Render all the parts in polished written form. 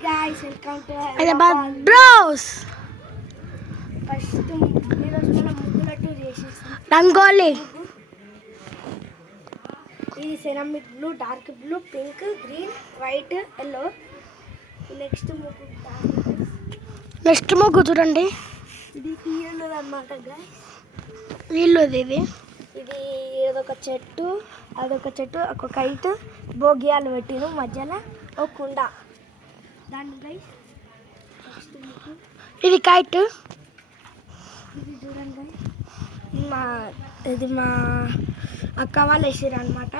guys, welcome to Hyderabad Bros. First ఈరోజు మనం ముగ్గులట్టు చేసేస్తాం. రంగోలి. ఇది ceramic blue, dark blue, pink, green, white, yellow. Next ముగ్గు చూడండి. ఇది ఇల్లు అన్నమాట గైస్. ఇల్లుది ఇది. ఇది ఏదొక చెట్టు, అదొక చెట్టు, ఒక కైట్, భోగ్యాలు పెట్టిను మధ్యలో ఒక కుండ. దాన్ని గైస్ నెక్స్ట్ ముగ్గు ఇది కైట్. ఇది చూడండి గైస్, ఇది మా అక్క వాళ్ళు వేసారు అనమాట.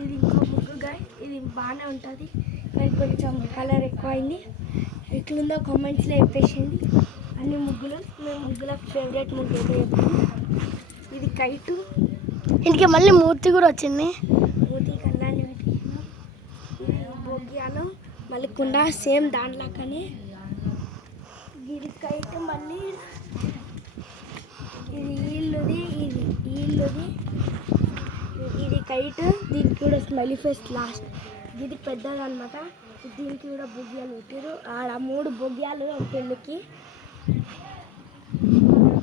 ఇది ఇంకో ముగ్గు గాయ, ఇది బాగానే ఉంటుంది కానీ కొంచెం కలర్ ఎక్కువైంది. ఎట్లుందో కామెంట్స్లో చెప్పేసింది. అన్ని ముగ్గులు మేము ముగ్గుల ఫేవరెట్ ముగ్గు ఏదో చెప్పాను. ఇది కైటు, ఇంటికి మళ్ళీ మూర్తి కూడా వచ్చింది. మూతి కన్నాన్ని పెట్టినాం. ఇది భోగ్యాలు, మళ్ళీ కుండ సేమ్ దాంట్లోకనే. ఇది కైట్, మళ్ళీ ఇది ఇల్లుది, ఇది కైట్. దీనికి కూడా స్మైలీ ఫేస్ లాస్ట్. ఇది పెద్దది అనమాట. దీనికి కూడా బొగ్గియాలు పెట్టారు. ఆడ 3 బొగ్గియాలు పెళ్ళికి.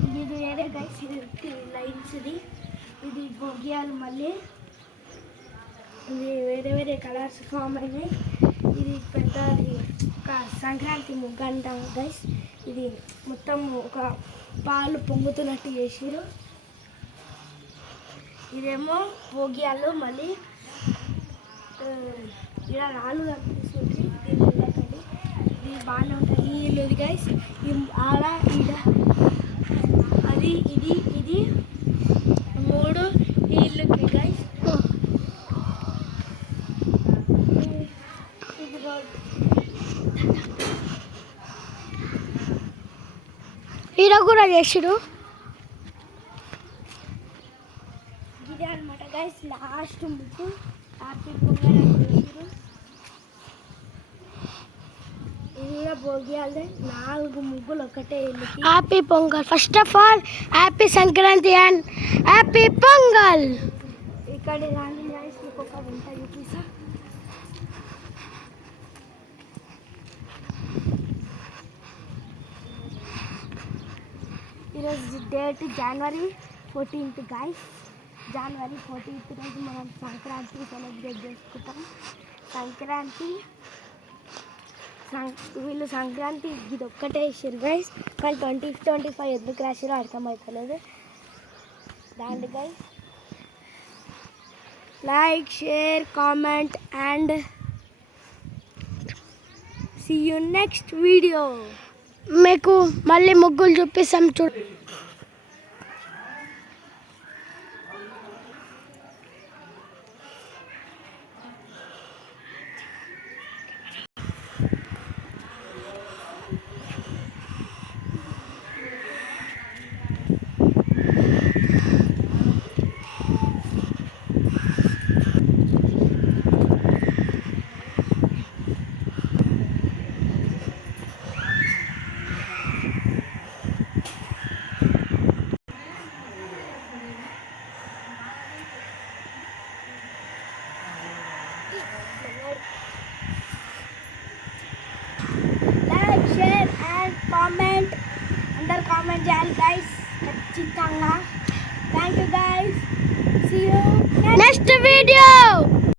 ఇది వేరే గైస్, ఇది లైన్స్ది. ఇది బొగ్గియాలు, మళ్ళీ ఇది వేరే వేరే కలర్స్ ఫామ్ అయినాయి. ఇది పెద్దది ఒక సంక్రాంతి ముగ్గు అంటాం గైస్. ఇది మొత్తం ఒక పాలు పొంగుతున్నట్టు చేసిరు. ఇదేమో భోగ్యాలు, మళ్ళీ ఇలా రాళ్ళు కనిపిస్తుంది. ఇది బాగానే ఉంటుంది. ఈ ఇల్లుది గైస్, ఆడ ఈడ అది ఇది 3 ఈ ఇల్లుకి గైస్. ఇది రోడ్. ఈడ కూడా చేసిరు. ఇదే అనమాట గైస్ లాస్ట్ ముగ్గు. హ్యాపీ పొంగల్ అని చేసిరు. ఇది కూడా భోగ్యాలే. 4 ముగ్గులు ఒకటే ఇల్లుకి. Happy Pongal. First of all happy Sankranti and happy Pongal. ఇక్కడ రాండి గైస్, మీకు ఒక వింత చూపిస్తా. ఈరోజు date January 14th guys. January 14th రోజు మనం సంక్రాంతి సెలబ్రేట్ చేసుకుంటాం. వీళ్ళు సంక్రాంతి ఇది ఒక్కటే వేసారు గైస్, కానీ 2025 ఎందుకు రాసారో అర్థమవుతలేదు. దాంట్లో guys like, share, comment and see you next video. మీకు మళ్ళీ ముగ్గులు చూపిస్తాం చూడు. Like, share and comment comment చేయాలి గైస్ ఖచ్చితంగా. Thank you guys. See you next video.